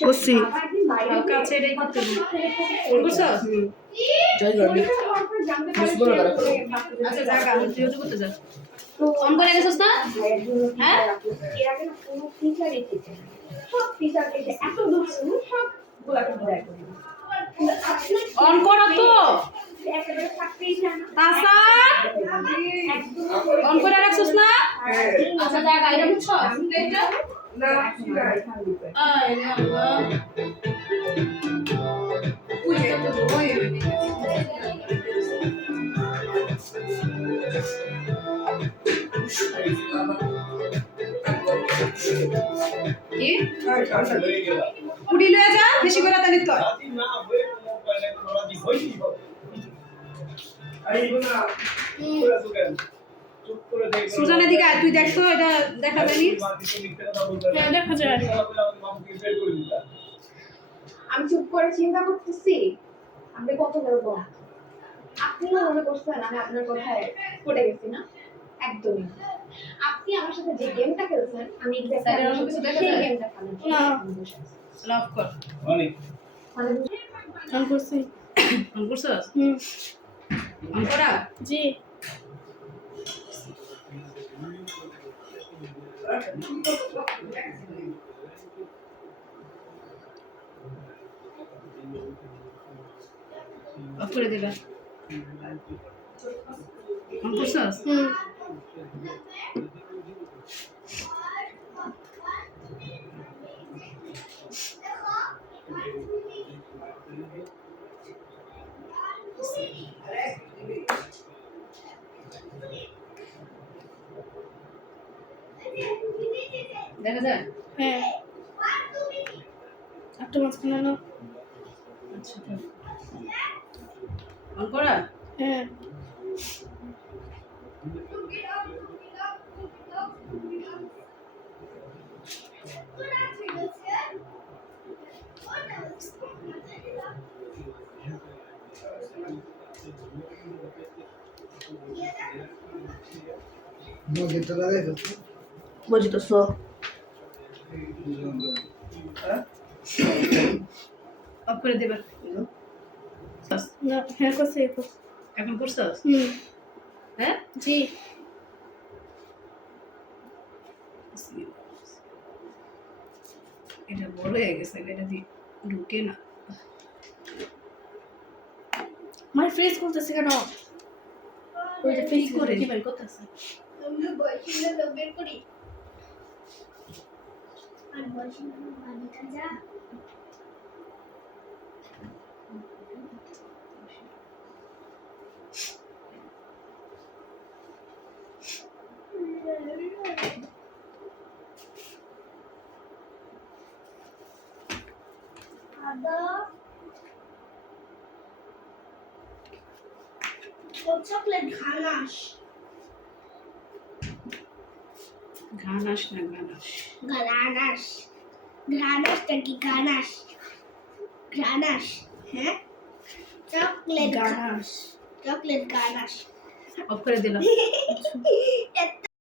করছি হালকা ছেড়ে করতে বুঝছো জয় গর্বি বলো তারা আচ্ছা যা গান তুইও তো করতে যা অন করে গেছস না হ্যাঁ এর আগে না কোনো টিচার এসেছে সব টিচার এসে এত দূর শুরু সব গোলাকে বিদায় করে অন করো তো একেবারে থাকতেই চায় না তাসা অন করে রাখছস না আচ্ছা যা গাইরা বুঝছো এটা না আয় আল্লাহ পুজো তো দোই কি পুরি লয়ে যা বেশি করে তালি তো সুজানের দিকে আর তুই দেখতো এটা দেখা যায়নি হ্যাঁ দেখা যায় আমি চুপ করে চিন্তা করতেছি আপনি কত বড় বড় আপনি না মনে করছেন আমি আপনার কথায় পড়ে গেছি না একদমই না। আপনি আমার সাথে যে গেমটা খেলছেন আমি তাহলে অন্য এক্স্যাক্টলি কিছু দেখা সেই যায়? গেমটা খেলেন না। লভ কর মানে অন করছি অন করছস হুম অন করা জি অফ করে দিবা অন করছস হুম দেখা যায় হ্যাঁ একটা মাঝখানে না আচ্ছা অন করা হ্যাঁ বুঝি তো সো অফ করে দিবা না হ্যাঁ করছি এখন এখন করছস হুম হ্যাঁ জি এটা বড় হয়ে গেছে এটা দিয়ে ঢুকে না মানে ফ্রিজ করতেছে কেন ওই যে ফ্রিজ করে কি বের করতেছে আমরা বয়সীরা বের করি আর বয়সীরা বালিকা যা চকলেট ঘানাস ঘানাস না ঘানাস গ্রানাস গ্রানাসটা কি গানাস গ্রানাস হ্যাঁ chocolate ganache chocolate ganache of করে দিলাম